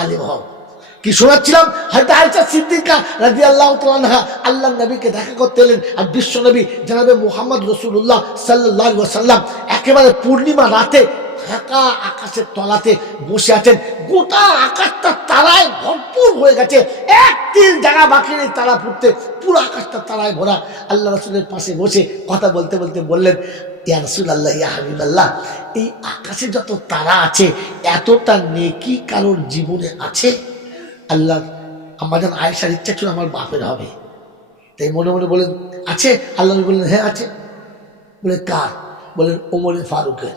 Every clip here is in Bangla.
আলিম হও। কি শোনাচ্ছিলাম? হয়তো সিদ্দিকা রাজি আল্লাহ তালানহা আল্লাহ নবীকে দেখা করতে এলেন আর বিশ্ব নবী জানাবে মোহাম্মদ রসুল্লাহ সাল্লাহ সাল্লাম একেবারে পূর্ণিমা রাতে ফাঁকা আকাশের তলাতে বসে আছেন। গোটা আকাশটা তারায় ভরপুর হয়ে গেছে। এক তিন জায়গা বাকি নেই, তারা ফুটতে পুরো আকাশটা তারায় ভরা। আল্লাহ রসুলের পাশে বসে কথা বলতে বলতে বললেন ইয়া আল্লাহ আল্লাহ এই আকাশে যত তারা আছে, এতটা নেকি কারোর জীবনে আছে? আল্লাহ, আমাদের আয়েশার ইচ্ছা ছিল আমার বাপের হবে। তাই মনে মনে বলেন, আছে? আল্লাহ বললেন হ্যাঁ আছে। বলে, কার? বলেন ওমরে ফারুকের।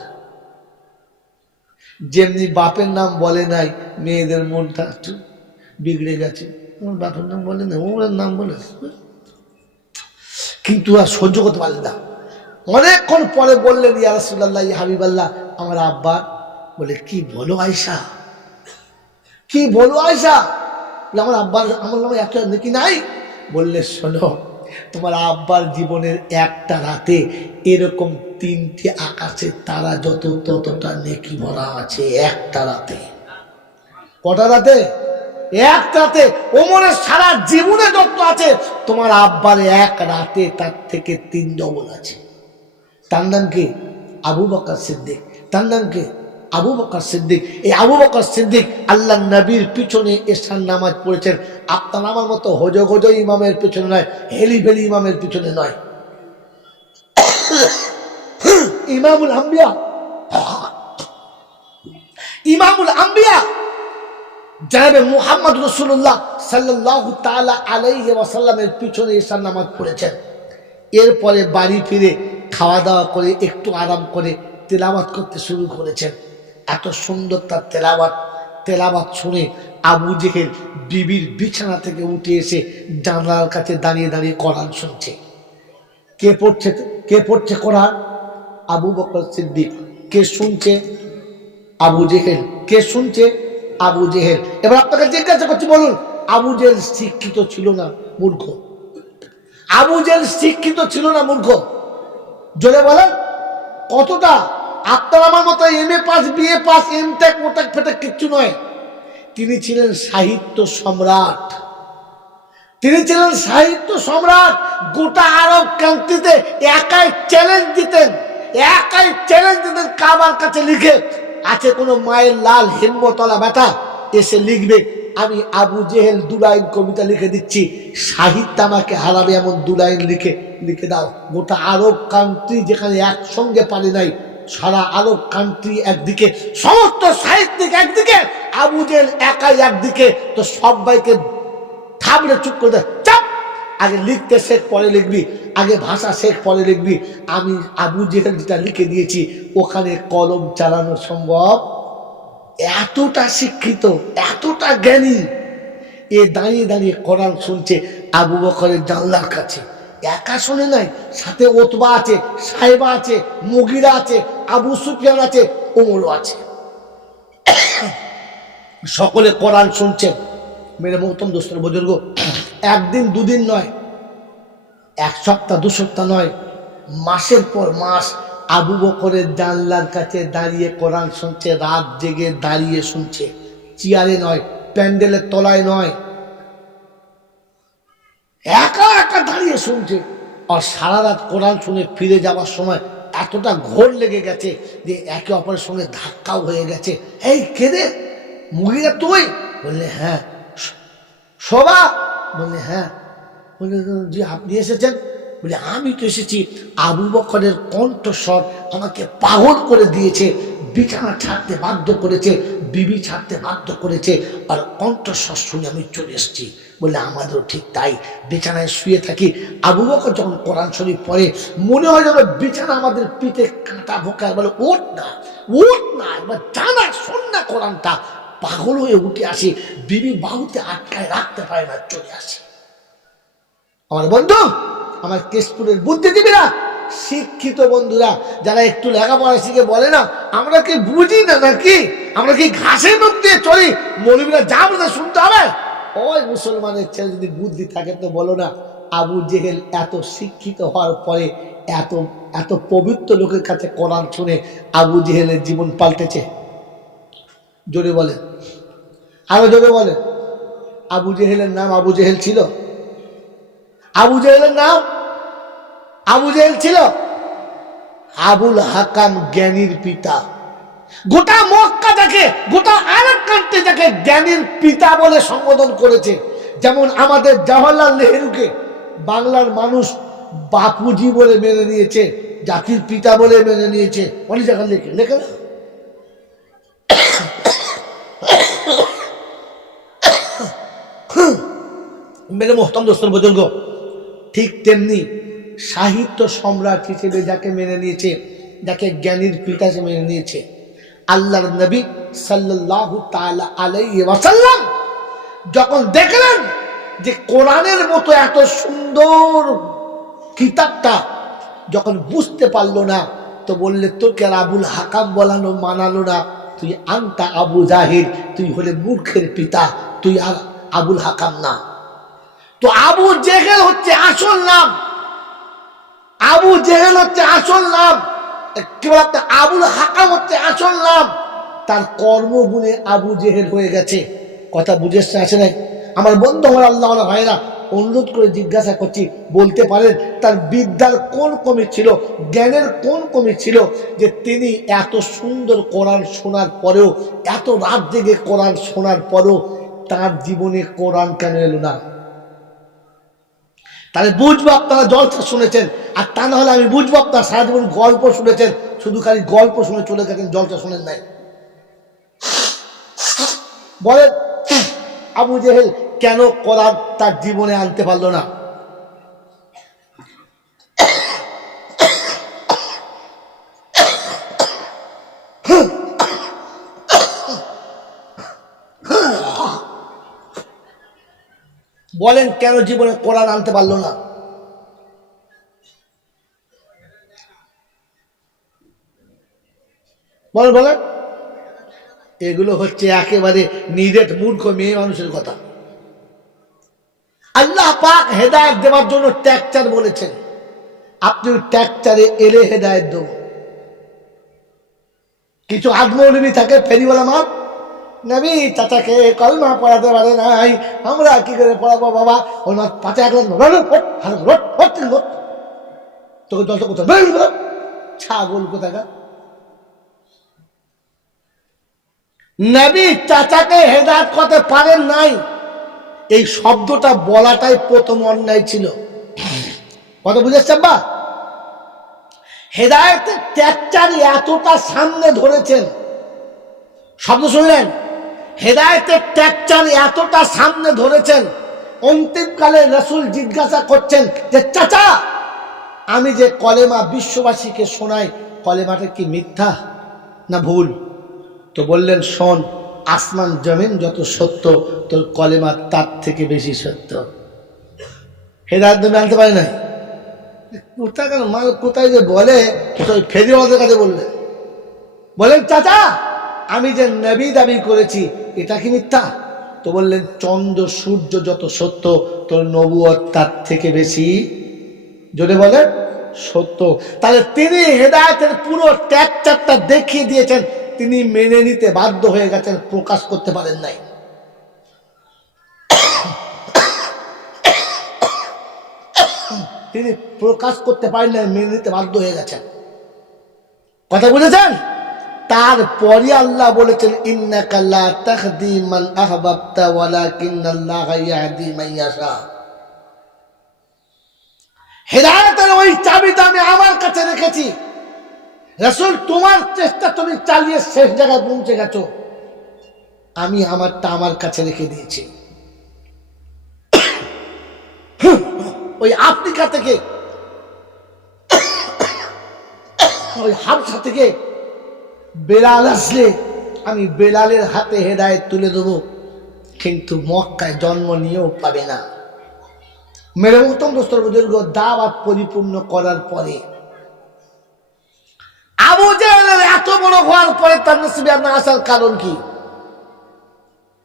যেমনি বাপের নাম বলে নাই, মেয়েদের মনটা একটু বিগড়ে গেছে। আমার বাপের নাম বলে না ওমরের নাম বলে কিন্তু আর সহ্য করতে পারলেন না। অনেকক্ষণ পরে বললেন, ইয়া রাসূলুল্লাহ, ইয়া হাবিবাল্লাহ। আমার আব্বা বলে, কি বলো আয়সা কি বলো আয়সা আমার আব্বার, আমার নামে একটা নাকি নাই? বললে, শোনো, তোমার আব্বার জীবনের একটা রাতে এরকম তিনটি আকাশে তারা যত, ততটা নেকি ভরা আছে, একটা রাতে। কটা রাতে? এক রাতে। ওমরের সারা জীবনে যত আছে, তোমার আব্বার এক রাতে তার থেকে তিন ডবল আছে। তার নাম কি আবু বকর সিদ্দিক তার নাম কি আবু বকর সিদ্দিক, এই আবু বকর সিদ্দিক আল্লাহ নবীর পিছনে এসার নামাজ পড়েছেন। আপনার আমার মতো হজ হজ ইমামের পিছনে নয়, হেলি ভেলি ইমামের পিছনে নয়। ইমামুল আম্বিয়া ইমামুল আম্বিয়া, জানাবে মুহাম্মদ রসুল্লাহ সাল্লাহ তালা আলাইহি ওয়াসাল্লামের পিছনে এসার নামাজ পড়েছেন। এরপরে বাড়ি ফিরে খাওয়া দাওয়া করে, একটু আরাম করে তেলাবাত করতে শুরু করেছেন। এত সুন্দর তার তেলাবাত তেলাবাত শুনে আবু জেহেল বিবির বিছানা থেকে উঠে এসে জানলার কাছে দাঁড়িয়ে দাঁড়িয়ে কোরআন শুনছে। কে পড়ছে কে পড়ছে কোরআন? আবু বকর সিদ্দিক। কে শুনছে? আবু জেহেল। কে শুনছে? আবু জেহেল। এবার আপনাকে জিজ্ঞাসা করছি, বলুন, আবু জেহেল শিক্ষিত ছিল না মূর্খ? আবু জেহেল শিক্ষিত ছিল না মূর্খ? জোরে বলেন, কতটা? আপনার আমার মতো M A pass BA pass M tech মোটেক ফেটেক কিচ্ছু নয়। তিনি ছিলেন সাহিত্য সম্রাট। তিনি ছিলেন সাহিত্য সম্রাট। গোটা আরব কান্ট্রিতে একাই চ্যালেঞ্জ দিতেন, একাই চ্যালেঞ্জ দিতেন কাবার কাছে লিখে। আছে কোনো মায়ের লাল হিম্মতলা বেটা এসে লিখবে আমি আবু জেহেল দু লাইন কবিতা লিখে দিচ্ছি। সাহিত্য আমাকে হারাবে এমন দু লাইন লিখে লিখে দাও। গোটা আরব কান্ট্রি যেখানে একসঙ্গে পারে নাই, সারা আরব কান্ট্রি একদিকে, সমস্ত সাহিত্যিক একদিকে, আবু জেহেল একাই একদিকে। তো সবাইকে থামলে চুপ করে দেয় চাপ! আগে লিখতে শেখ, পরে লিখবি। আগে ভাষা শেখ, পরে লিখবি। আমি আবু জেহেল যেটা লিখে দিয়েছি, ওখানে কলম চালানো সম্ভব এতটা শিক্ষিত, এতটা জ্ঞানী। এ দাঁড়িয়ে দাঁড়িয়ে কোরআন শুনছে, আবু বকরের জানলার কাছে। একা শুনে নাই, সাথে ওতবা আছে, সাহেবা আছে, মগিরা আছে, আবু সুফিয়ান আছে, ওমরও আছে। সকলে কোরআন শুনছেন মেরে মৌতম দোস্তর বুজুর্গ, একদিন দুদিন নয়, এক সপ্তাহ, দু সপ্তাহ নয়, মাসের পর মাস আবু বকরের জানলার কাছে দাঁড়িয়ে কোরআন শুনছে, রাত জেগে দাঁড়িয়ে শুনছে। চেয়ারে নয়, প্যান্ডেলের তলায় নয়। একা একা দাঁড়িয়ে শুনছে। আর সারা রাত কোরআন শুনে ফিরে যাওয়ার সময় এতটা ঘোর লেগে গেছে যে একে অপরের সঙ্গে ধাক্কাও হয়ে গেছে। এই কেঁদে মুগিরা তুই? বললে হ্যাঁ। শোভা? বললে হ্যাঁ। বললে যে আপনি এসেছেন? বলে, আমি তো এসেছি, আবু বকরের কণ্ঠস্বর আমাকে পাগল করে দিয়েছে, বিছানা ছাড়তে বাধ্য করেছে, বিবি ছাড়তে বাধ্য করেছে, আর কণ্ঠস্বর শুনে আমি চলে এসেছি। বলে, আমাদেরও ঠিক তাই, বিছানায় শুয়ে থাকি। আবু বকর যখন কোরআন শরীফ পড়ে, মনে হয় যেন বিছানা আমাদের পিঠে কাঁটা ভোকায় বলে ওঠ না ওঠ না, এবার জানা শোন না কোরআনটা। পাগল হয়ে উঠে আসে, বিবি বাহুতে আটকায় রাখতে পারে না, চলে আসে। আমার বন্ধু আমার কেশপুরের বুদ্ধিজীবীরা, শিক্ষিত বন্ধুরা, যারা একটু লেখাপড়া শিখে বলে না, আমরা কি বুঝি না নাকি? আমরা কি ঘাসের মুখ দিয়ে চলি? মৌলবীরা যা বলে শুনতে হবে। ওই মুসলমানের ছেলে যদি বুদ্ধি থাকে তো বলো না, আবু জেহেল এত শিক্ষিত হওয়ার পরে এত এত পবিত্র লোকের কাছে কোরআন শুনে আবু জেহেলের জীবন পাল্টেছে? জোরে বলে আরও জোরে বলেন। আবু জেহেলের নাম আবু জেহেল ছিল? আবু জেহেলের নাম আবু জেহেল ছিল আবুল হাকাম জ্ঞানীর পিতা গোটা মক্কা যাকে গোটা আরব কান্ট্রি যাকে জ্ঞানীর পিতা বলে সম্বোধন করেছে যেমন আমাদের জওয়াহরলাল নেহরুকে বাংলার মানুষ বাপুজি বলে মেনে নিয়েছে জাতির পিতা বলে মেনে নিয়েছে অনেক জায়গায় লেখে লেখে না? মেরে মোহতম দোস্তর বুজুর্গ ঠিক তেমনি সাহিত্য সম্রাট হিসেবে যাকে মেনে নিয়েছে, যাকে জ্ঞানীর পিতা হিসেবে মেনে নিয়েছে, আল্লাহর নবী আলাইহি ওয়াসাল্লাম যখন দেখলেন যে কোরআনের মতো এত সুন্দর কিতাবটা যখন বুঝতে পারল না, তো বললে, তোকে আবুল হাকাম বলানো, মানালো না। তুই আনতা আবু জাহির তুই হলে মূর্খের পিতা, তুই আর আবুল হাকাম না। তো আবু জেহেল হচ্ছে আসল নাম। আবু জেহেল হচ্ছে আসল নাম। আবুল হাকাম হচ্ছে আসল নাম। তার কর্মগুণে আবু জেহেল হয়ে গেছে। কথা বুঝে আসে নাই? আমার বন্ধু, আমার আল্লাহ ভাইরা অনুরোধ করে জিজ্ঞাসা করছি, বলতে পারেন, তার বিদ্যার কোন কমি ছিল? জ্ঞানের কোন কমি ছিল? যে তিনি এত সুন্দর কোরআন শোনার পরেও, এত রাত জেগে কোরআন শোনার পরেও, তার জীবনে কোরআন কেন এলো না? তাহলে বুঝব আপনারা জলসা শুনেছেন, আর তা না হলে আমি বুঝব আপনার সারা জীবন গল্প শুনেছেন, শুধু খালি গল্প শুনে চলে গেছেন, জলসা শুনেন নাই। বলে আবু জেহেল কেন করার তার জীবনে আনতে পারল না? বলেন কেন জীবনে কোরআন আনতে পারল না? বলেন বলেন। এগুলো হচ্ছে একেবারে নিরেট মূর্খ মেয়ে মানুষের কথা। আল্লাহ পাক হেদায়ত দেওয়ার জন্য ট্যাকচার বলেছেন। আপনি ট্যাকচারে এলে হেদায়ত দেব। কিছু আদমৌলবী থাকে, ফেরিওয়ালা মাপ নবী চাচাকে কলমা পড়াতে পারে নাই। আমরা কি করে পড়াবো বাবা? মাছ পাঁচে এক তোকে জলটা কোথায়? ছাগল কোথায় নবী চাচাকে হেদায়ত করতে পারেন নাই। এই শব্দটা বলাটাই প্রথম অন্যায় ছিল। কথা বুঝেছেন বা হেদায়তের ট্যাকচারি এতটা সামনে ধরেছেন। শব্দ শুনলেন? হেদায়তের ট্যাকচার এতটা সামনে ধরেছেন, অন্তিমকালে রসুল জিজ্ঞাসা করছেন যে, চাচা, আমি যে কলেমা বিশ্ববাসীকে শোনাই, কলেমাটা কি মিথ্যা না ভুল? তো বললেন, শোন, আসমান জমিন যত সত্য, তোর কলেমা তার থেকে বেশি সত্য। হেদায়ত তুমি আনতে পারি নাই? কোথায় মাল, কোথায় যে বলে ফেরিওয়ালাদের কাছে বললে বলেন, চাচা আমি যে নবী দাবি করেছি, এটা কি মিথ্যা? তো বললেন, চন্দ্র, সূর্য যত সত্য, তোর নবুয়ত তার থেকে বেশি। যদি বলেন, সত্য। তাহলে তিনি হেদায়তের পুরো ট্যাকচারটা দেখিয়ে দিয়েছেন, তিনি মেনে নিতে বাধ্য হয়ে গেছেন, প্রকাশ করতে পারেন নাই। তিনি প্রকাশ করতে পারেন নাই, মেনে নিতে বাধ্য হয়ে গেছেন। কথা বুঝেছেন? তারপরে আল্লাহ বলেছেন, ইন্নাকা লা তাহদি আহবাবতা ওয়ালাকিন্নাল্লাহ ইয়াহদি ইয়াশা। হেদায়েতের ওই চাবিটা আমি আমার কাছে রেখেছি। রাসূল, তোমার চেষ্টা তুমি চালিয়ে শেষ জায়গায় পৌঁছে গেছো। আমি আমারটা আমার কাছে রেখে দিয়েছি। ওই আফ্রিকা থেকে, ওই হাবসা থেকে বেলাল আসলে আমি বেলালের হাতে হেদায়ত তুলে দেবো, কিন্তু মক্কায় জন্ম নিয়েও পাবে না। মেরে উত্তম দোস্তর বুজুর্গ দাওয়াত পরিপূর্ণ করার পরে আবু জেহেলের এত বড় হওয়ার পরে তার নসিবে আপনার আসার কারণ কি?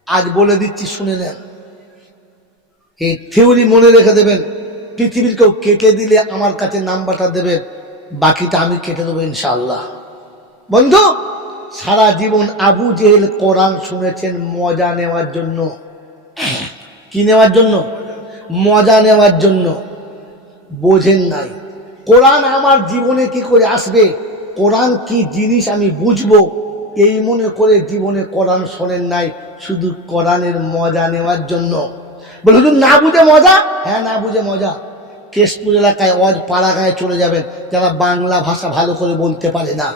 আজ বলে দিচ্ছি, শুনে নেন। এই থিওরি মনে রেখে দেবেন, পৃথিবীর কেউ কেটে দিলে আমার কাছে নাম্বারটা দেবেন, বাকিটা আমি কেটে দেবো ইনশাআল্লাহ। বন্ধু, সারা জীবন আবু জেহেল কোরআন শুনেছেন মজা নেওয়ার জন্য। কি নেওয়ার জন্য? মজা নেওয়ার জন্য। বোঝেন নাই। কোরআন আমার জীবনে কি করে আসবে? কোরআন কি জিনিস আমি বুঝব? এই মনে করে জীবনে কোরআন শোনেন নাই, শুধু কোরআনের মজা নেওয়ার জন্য। বলে শুধু না বুঝে মজা? হ্যাঁ না বুঝে মজা। কেশপুর এলাকায় অজ পাড়া গায়ে চলে যাবেন। যারা বাংলা ভাষা ভালো করে বলতে পারে না।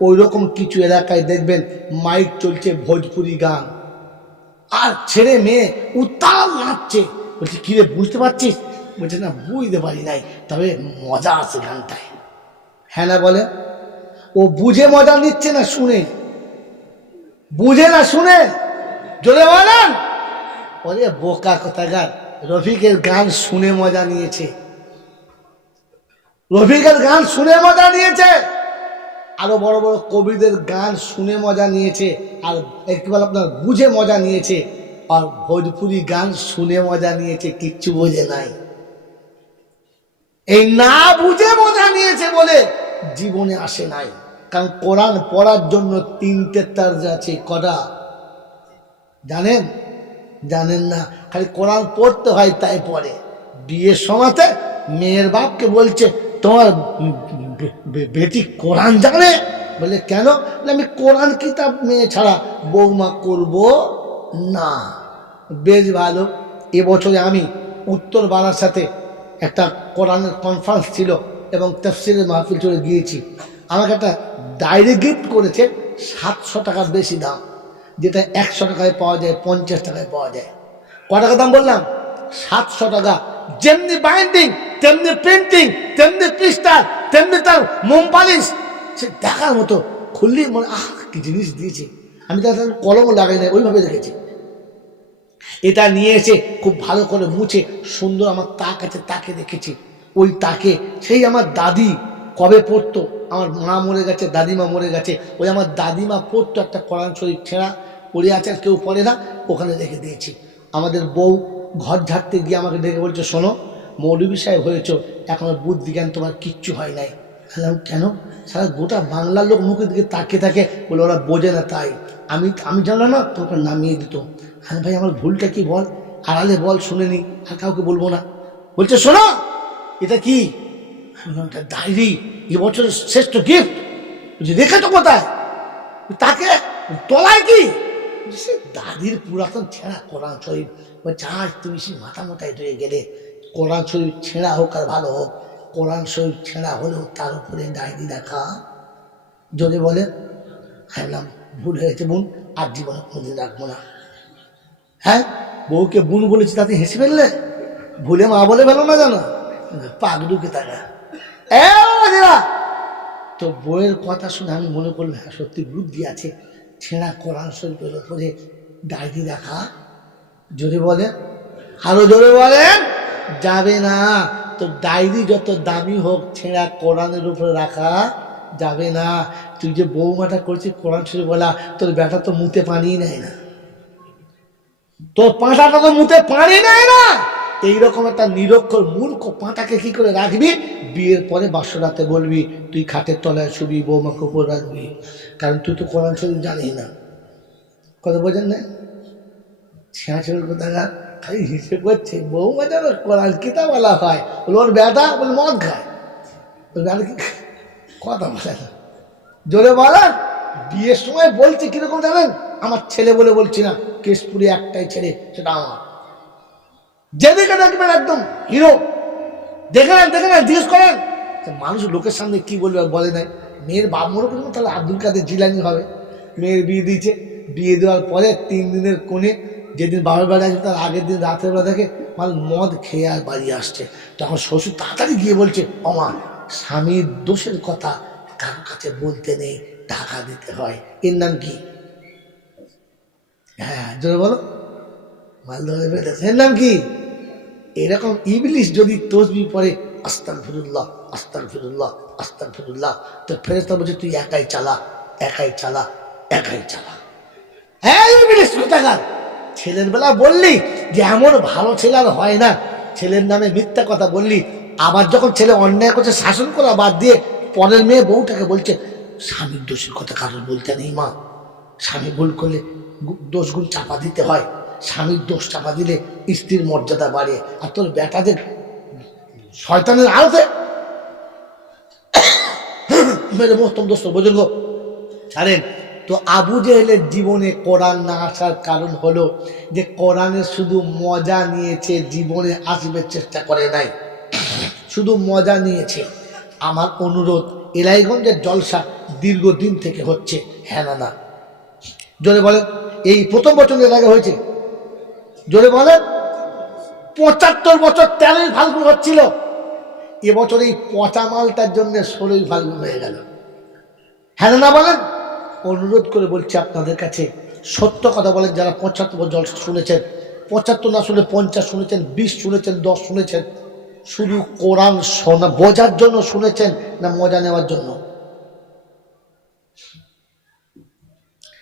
ওই রকম কিছু এলাকায় দেখবেন মাইক চলছে ভোজপুরি গান। আর ছেলে মেয়ে উত্তাল নাচছে। বলছি কিরে বুঝতে পারছিস? বলছে, না, বুঝতে পারি নাই, তবে মজা আছে গানটায়। হ্যাঁ না বলে? ও বুঝে মজা নিচ্ছে না শুনে। বুঝে না শুনে? জোরে বলেন। ওরে বোকা কথাকার, রফিকের গান শুনে মজা নিয়েছে। রফিকের গান শুনে মজা নিয়েছে। আরও বড় বড় কবিদের গান শুনে মজা নিয়েছে, আর একবার আপনার বুঝে মজা নিয়েছে, আর ভোজপুরি গান শুনে মজা নিয়েছে, কিচ্ছু বোঝে নাই। এই না বুঝে মজা নিয়েছে বলে জীবনে আসে নাই, কারণ কোরআন পড়ার জন্য তিনটে তার আছে, কটা? জানেন? জানেন না, খালি কোরআন পড়তে হয় তাই পড়ে। বিয়ের সময়তে মেয়ের বাপকে বলছে তোমার বেটি কোরআন জানে? বলে, কেন? আমি কোরআন কিতাব মেয়ে ছাড়া বৌমা করব না। বেশ ভালো। এবছরে আমি উত্তর বাংলার সাথে একটা কোরআনের কনফারেন্স ছিল এবং তফসিলের মাহফিল চলে গিয়েছি। আমাকে একটা ডায়েরি গিফট করেছে সাতশো টাকার বেশি দাম, যেটা একশো টাকায় পাওয়া যায়, পঞ্চাশ টাকায় পাওয়া যায়। ক টাকা দাম বললাম? সাতশো টাকা। যেমনি বাইন্ডিং তেমনি প্রিন্টিং তেমনি পৃষ্ঠা তেমনি তার মোম পালিশ সে দেখার মতো খুললি মনে আহ, কি জিনিস দিয়েছে। আমি তার কলমও লাগাই না ওইভাবে দেখেছি। এটা নিয়ে এসে খুব ভালো করে মুছে সুন্দর আমার তাক আছে, তাকে দেখেছি। ওই তাকে, সেই আমার দাদি কবে পড়তো? আমার মা মরে গেছে, দাদিমা মরে গেছে। ওই আমার দাদিমা পড়তো একটা কোরআন শরীফ ছেঁড়া, পড়ে আছে আর কেউ পড়ে না, ওখানে রেখে দিয়েছি। আমাদের বউ ঘর ঝাড়তে গিয়ে আমাকে ডেকে বলছে, শোনো মৌলবী সাহেব হয়েছ, এখনও বুদ্ধিজ্ঞান তোমার কিচ্ছু হয় নাই। বললাম কেন? সারা গোটা বাংলার লোক মুখের দিকে তাকিয়ে থাকে, বলে ওরা বোঝে না তাই। আমি আমি জানলাম না তোকে নামিয়ে দিত। হ্যাঁ ভাই, আমার ভুলটা কি বল? আড়ালে বল শুনে নি, আর কাউকে বলব না। বলছে, শোনো, এটা কি? ডায়েরি এবছরের শ্রেষ্ঠ গিফট বলছি রেখেছো কোথায়? তাকে, তলায় কি? সে দাদির পুরাতন ছেঁড়া কোরআন শরীফ। আজ তুমি সে মাথা মোটায় রয়ে গেলে কোরআন শরীফ ছেঁড়া হোক আর ভালো হোক, কোরআন শরীফ ছেঁড়া হলেও তার উপরে ডায়েরি রাখা যদি বলে বললাম, ভুল হয়েছে বোন, আর জীবনে কোনোদিন রাখব না। হ্যাঁ? বউকে বোন বলেছি তাতে হেসে ফেললে? ভুলে মা বলে ফেলো না জানো? এ বাবাজিরা! তো বইয়ের কথা শুনে আমি মনে করলাম হ্যাঁ সত্যি বুদ্ধি আছে, ছেঁড়া কোরআন শরীফের ওপরে ডায়েরি রাখা জোরে বলেন আরও জোরে বলেন। যাবে না। তো ডায়েরি যত দামি হোক, ছেঁড়া কোরআনের উপরে রাখা যাবে না। তুই যে বৌমাটা করছিস কোরআন শরীফ বলা, তোর ব্যাটা তো মুতে পানি নেয় না। তোর পাঁটাটা তো মুতে পানি নেয় না। এইরকম একটা নিরক্ষর মূর্খ পাঁটাকে কি করে রাখবি? বিয়ের পরে বাসরাতে বলবি, তুই খাটের তলায় শুবি বৌমাকে উপর রাখবি। কারণ তুই তো কোরআন শরীফ জানিস না। কথা বোঝেন না? ছেঁড়া ছেড়ে কোথায় খালি হিসেব করছে বৌমা যেন কোরআন কিতাব বলা হয়। বলে, ওর বেটা? বলে, মদ খায়। ওর কি কথা বলে না। জোরে বলেন বিয়ের সময় বলছি কীরকম জানেন? আমার ছেলে বলে বলছি না, কেশপুরে একটাই ছেলে, সেটা আমার। যেদিকে দেখবেন একদম হিরো। দেখে নেন দেখে নেন, জিজ্ঞেস করেন। মানুষ লোকের সামনে কি বলবে বলে নাই। মেয়ের বাপ করব তাহলে আব্দুল কাদের জিলানি হবে। মেয়ের বিয়ে দিয়েছে। বিয়ে দেওয়ার পরে তিন দিনের কোণে যেদিন বাবার বাড়ি আসবে, তার আগের দিন রাতের বেলা থেকে মাল মদ খেয়ে আর বাড়ি আসছে। তখন শ্বশুর তাড়াতাড়ি গিয়ে বলছে অমা স্বামীর দোষের কথা কারও কাছে বলতে নেই, টাকা দিতে হয়। এর নাম কি? হ্যাঁ জোরে বলো। মাল ধরে ফেলেছে। এর নাম কি? এরকম ইবলিশ যদি তসবি পরে আস্তান ফিরুল্লাহ আস্তান ফিরুল্লাহ আস্তান ফিরুল্লাহ তো ফেরেস্তা বলছে, তুই একাই চালা একাই চালা একাই চালা। হ্যাঁ ইবলিশ কোথাকার? ছেলের বেলা বললি যে এমন ভালো ছেলে আর হয় না। ছেলের নামে মিথ্যা কথা বললি। আবার যখন ছেলে অন্যায় করছে, শাসন করা বাদ দিয়ে পরের মেয়ে বউটাকে বলছে, স্বামীর দোষের কথা কারোর বলতে নেই মা। স্বামী ভুল করলে দোষগুণ চাপা দিতে হয়। স্বামীর দোষ চাপা দিলে স্ত্রীর মর্যাদা বাড়ে আর তোর বেটাদের শয়তানের আড়তে মেরে মোহতম দোস্ত বুঝুন গো ছাড়েন। তো আবু জেহেলের জীবনে কোরআন না আসার কারণ হলো যে কোরআনের শুধু মজা নিয়েছে, জীবনে আসবে চেষ্টা করে নাই। শুধু মজা নিয়েছে। আমার অনুরোধ, এলাইগঞ্জের জলসা দীর্ঘদিন থেকে হচ্ছে হ্যাঁ না। জোরে বলেন, এই প্রথম বছর আগে হয়েছে। জোরে বলেন, পঁচাত্তর বছর তেরোই ফাল্গুন হচ্ছিল। এবছর এই পচা মালটার জন্য ষোলোই ফাল্গুন হয়ে গেল। হ্যাঁ না বলেন? অনুরোধ করে বলছি আপনাদের কাছে, সত্য কথা বলেন যারা পঁচাত্তর জলসা শুনেছেন। পঁচাত্তর না শুনে পঞ্চাশ শুনেছেন, বিশ শুনেছেন, দশ শুনেছেন, শুধু কোরআন শোনা, বোঝার জন্য শুনেছেন না মজা নেওয়ার জন্য?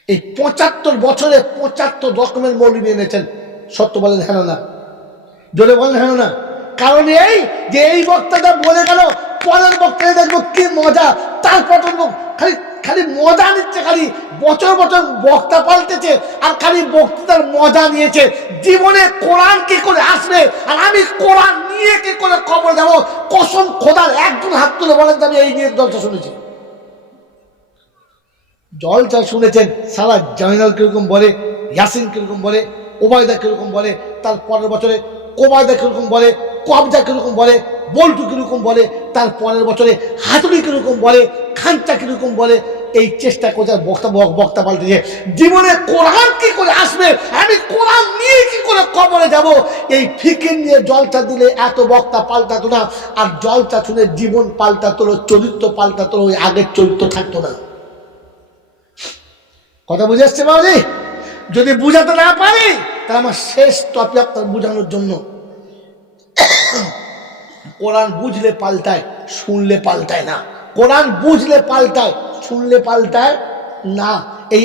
এই পঁচাত্তর বছরে পঁচাত্তর রকমের মৌলবি এনেছেন। সত্য বলেন হ্যাঁ না জোরে বলেন হ্যাঁ না কারণ এই যে এই বক্তাটা বলে গেল, পরের বক্তায় দেখব কি মজা, তারপর খালি খালি মজা নিচ্ছে, খালি বছর বছর বক্তা পাল্টেছে, আর খালি বক্তৃতার মজা নিয়েছে। জীবনে কোরআন কি করে আসবে, আর আমি কোরআন নিয়ে কি করে খবর দেবো কসম খোদার একজন হাত তুলে বলেন আমি এই নিয়ে দলটা শুনেছি। জলটা শুনেছেন, সারা জামিনাল কীরকম বলে, ইয়াসিন কীরকম বলে, ওবায়দা কীরকম বলে, তার পরের বছরে কোবায়দা কীরকম বলে কবজা কীরকম বলে, বল্টু কীরকম বলে, তার পরের বছরে হাতুড়ি কীরকম বলে, খাঞ্চা কীরকম বলে, এই চেষ্টা করছে বক্তা বক- বক্তা পাল্টেছে। জীবনে কোরআন কি করে আসবে? আমি কোরআন নিয়ে কি করে কবরে যাব? এই ফিকির নিয়ে জলটা দিলে এত বক্তা পাল্টাতো না, আর জলটা শুনে জীবন পাল্টাতো চরিত্র পাল্টাতো ওই আগের চরিত্র থাকতো না। কথা বুঝে আসছে বাবাজি? যদি বুঝাতে না পারি, তাহলে আমার শেষ টপিক আপনার বোঝানোর জন্য। কোরআন বুঝলে পাল্টায় শুনলে পাল্টায় না। কোরআন বুঝলে পাল্টায় শুনলে পাল্টায় না। এই